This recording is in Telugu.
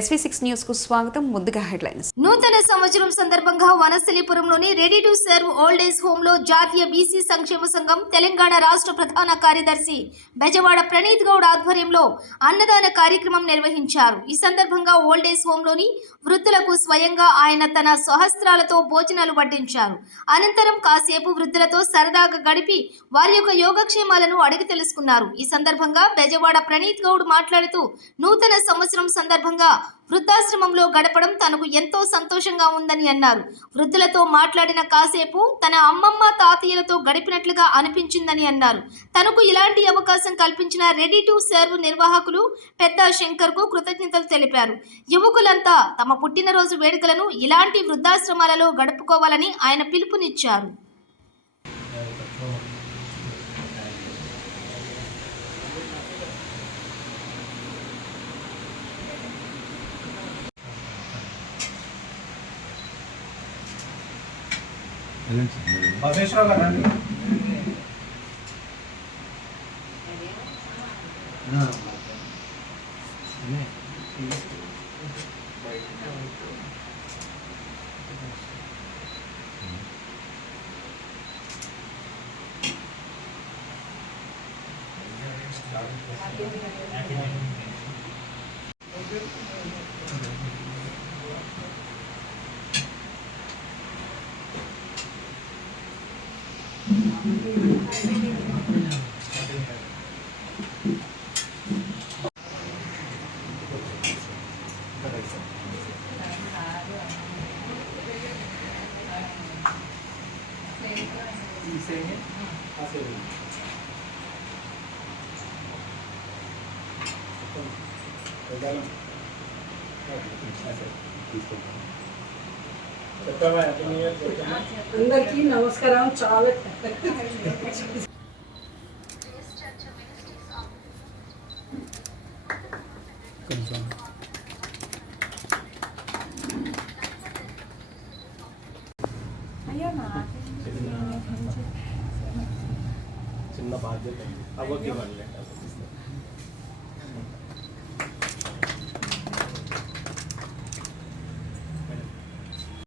SV6 న్యూస్ కు స్వాగతం. ముందుగా హెడ్లైన్స్. నూతన సంవత్సరం సందర్భంగా వనస్థలిపురంలోని ready to serve old age home లో జాతీయ బీసీ సంక్షేమ సంఘం తెలంగాణ రాష్ట్ర ప్రధాన కార్యదర్శి బెజవాడ ప్రణీత్ గౌడ్ ఆధ్వర్యంలో అన్నదాన కార్యక్రమం నిర్వహించారు. ఈ సందర్భంగా ఓల్డ్ ఏజ్ హోమ్ లోని వృద్ధులకు స్వయంగా ఆయన తన స్వహస్త్రాలతో భోజనాలు వడ్డించారు. అనంతరం కాసేపు వృద్ధులతో సరదాగా గడిపి వారి యొక్క యోగక్షేమాలను అడిగి తెలుసుకున్నారు. ఈ సందర్భంగా బెజవాడ ప్రణీత్ గౌడ్ మాట్లాడుతూ నూతన సంవత్సరం సందర్భంగా వృద్ధాశ్రమంలో గడపడం తనకు ఎంతో సంతోషంగా ఉందని అన్నారు. వృద్ధులతో మాట్లాడిన కాసేపు తన అమ్మమ్మ తాతయ్యలతో గడిపినట్లుగా అనిపించిందని అన్నారు. తనకు ఇలాంటి అవకాశం కల్పించిన రెడీ టు సర్వ్ నిర్వాహకులు పెద్ద శంకర్ కు కృతజ్ఞతలు తెలిపారు. యువకులంతా తమ పుట్టినరోజు వేడుకలను ఇలాంటి వృద్ధాశ్రమాలలో గడుపుకోవాలని ఆయన పిలుపునిచ్చారు. బసేశ్వర గారు అందరికీ నమస్కారం. చాలా చిన్న బాధ్యత అవ్వకి ఇవ్వండి.